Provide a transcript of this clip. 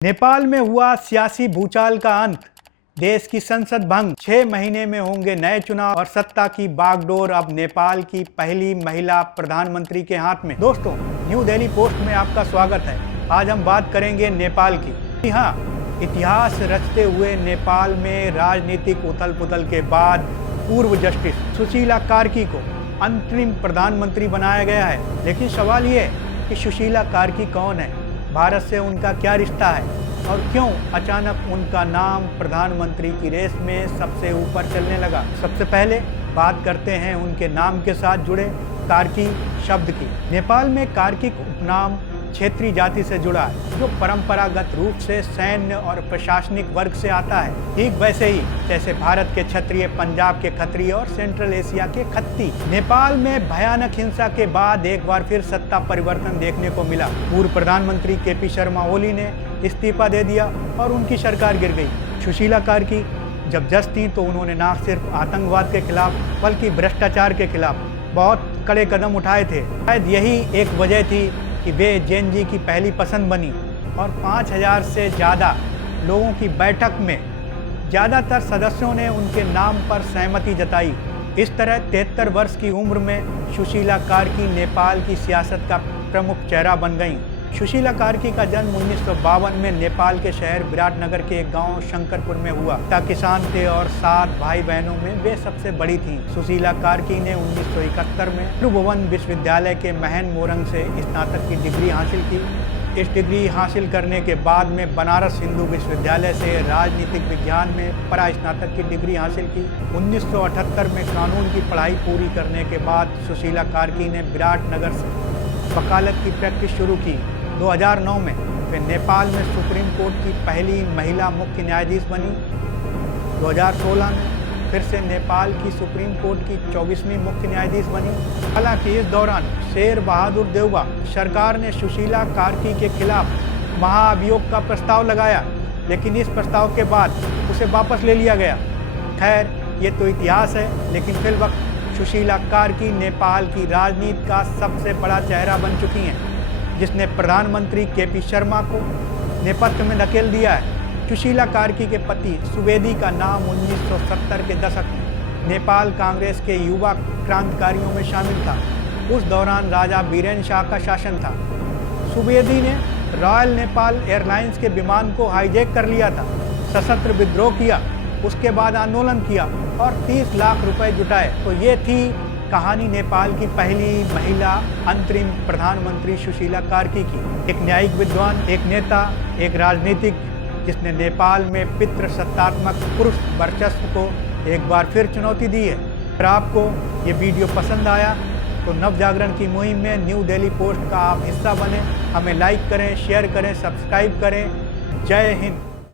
नेपाल में हुआ सियासी भूचाल का अंत, देश की संसद भंग, 6 महीने में होंगे नए चुनाव और सत्ता की बागडोर अब नेपाल की पहली महिला प्रधानमंत्री के हाथ में। दोस्तों, न्यू दिल्ली पोस्ट में आपका स्वागत है। आज हम बात करेंगे नेपाल की। हाँ, इतिहास रचते हुए नेपाल में राजनीतिक उथल पुथल के बाद पूर्व जस्टिस सुशीला कार्की को अंतरिम प्रधानमंत्री बनाया गया है। लेकिन सवाल ये है कि सुशीला कार्की कौन है, भारत से उनका क्या रिश्ता है और क्यों अचानक उनका नाम प्रधानमंत्री की रेस में सबसे ऊपर चलने लगा। सबसे पहले बात करते हैं उनके नाम के साथ जुड़े कार्की शब्द की। नेपाल में कार्की उपनाम क्षेत्रीय जाति से जुड़ा है, जो परंपरागत रूप से सैन्य और प्रशासनिक वर्ग से आता है। ठीक वैसे ही जैसे भारत के क्षत्रिय, पंजाब के खत्रिय और सेंट्रल एशिया के खत्ती। नेपाल में भयानक हिंसा के बाद एक बार फिर सत्ता परिवर्तन देखने को मिला। पूर्व प्रधानमंत्री केपी शर्मा ओली ने इस्तीफा दे दिया और उनकी सरकार गिर गई। सुशीला कार्की जब जज थी तो उन्होंने न सिर्फ आतंकवाद के खिलाफ बल्कि भ्रष्टाचार के खिलाफ बहुत कड़े कदम उठाए थे। शायद यही एक वजह थी कि वे जेएनजी की पहली पसंद बनी और 5000 से ज़्यादा लोगों की बैठक में ज़्यादातर सदस्यों ने उनके नाम पर सहमति जताई। इस तरह 73 वर्ष की उम्र में सुशीला कार्की नेपाल की सियासत का प्रमुख चेहरा बन गईं। सुशीला कार्की का जन्म 1952 में नेपाल के शहर विराटनगर के एक गांव शंकरपुर में हुआ। पिता किसान थे और 7 भाई बहनों में वे सबसे बड़ी थीं। सुशीला कार्की ने 1971 में त्रिभुवन विश्वविद्यालय के महन मोरंग से स्नातक की डिग्री हासिल की। इस डिग्री हासिल करने के बाद में बनारस हिंदू विश्वविद्यालय से राजनीतिक विज्ञान में परास्नातक की डिग्री हासिल की। 1978 में कानून की पढ़ाई पूरी करने के बाद सुशीला कार्की ने विराटनगर से वकालत की प्रैक्टिस शुरू की। 2009 में वे नेपाल में सुप्रीम कोर्ट की पहली महिला मुख्य न्यायाधीश बनी। 2016 में फिर से नेपाल की सुप्रीम कोर्ट की 24वीं मुख्य न्यायाधीश बनी। हालांकि इस दौरान शेर बहादुर देउबा सरकार ने सुशीला कार्की के खिलाफ महाअभियोग का प्रस्ताव लगाया, लेकिन इस प्रस्ताव के बाद उसे वापस ले लिया गया। खैर, ये तो इतिहास है, लेकिन फिल वक्त सुशीला कार्की नेपाल की राजनीति का सबसे बड़ा चेहरा बन चुकी हैं, जिसने प्रधानमंत्री केपी शर्मा को नेपथ्य में धकेल दिया है। सुशीला कार्की के पति सुवेदी का नाम 1970 के दशक में नेपाल कांग्रेस के युवा क्रांतिकारियों में शामिल था। उस दौरान राजा बीरेन शाह का शासन था। सुवेदी ने रॉयल नेपाल एयरलाइंस के विमान को हाईजैक कर लिया था, सशस्त्र विद्रोह किया, उसके बाद आंदोलन किया और 30 लाख रुपए जुटाए। तो ये थी कहानी नेपाल की पहली महिला अंतरिम प्रधानमंत्री सुशीला कार्की की। एक न्यायिक विद्वान, एक नेता, एक राजनीतिक, जिसने नेपाल में पितृसत्तात्मक पुरुष वर्चस्व को एक बार फिर चुनौती दी है। अगर आपको ये वीडियो पसंद आया तो नवजागरण की मुहिम में न्यू दिल्ली पोस्ट का आप हिस्सा बने। हमें लाइक करें, शेयर करें, सब्सक्राइब करें। जय हिंद।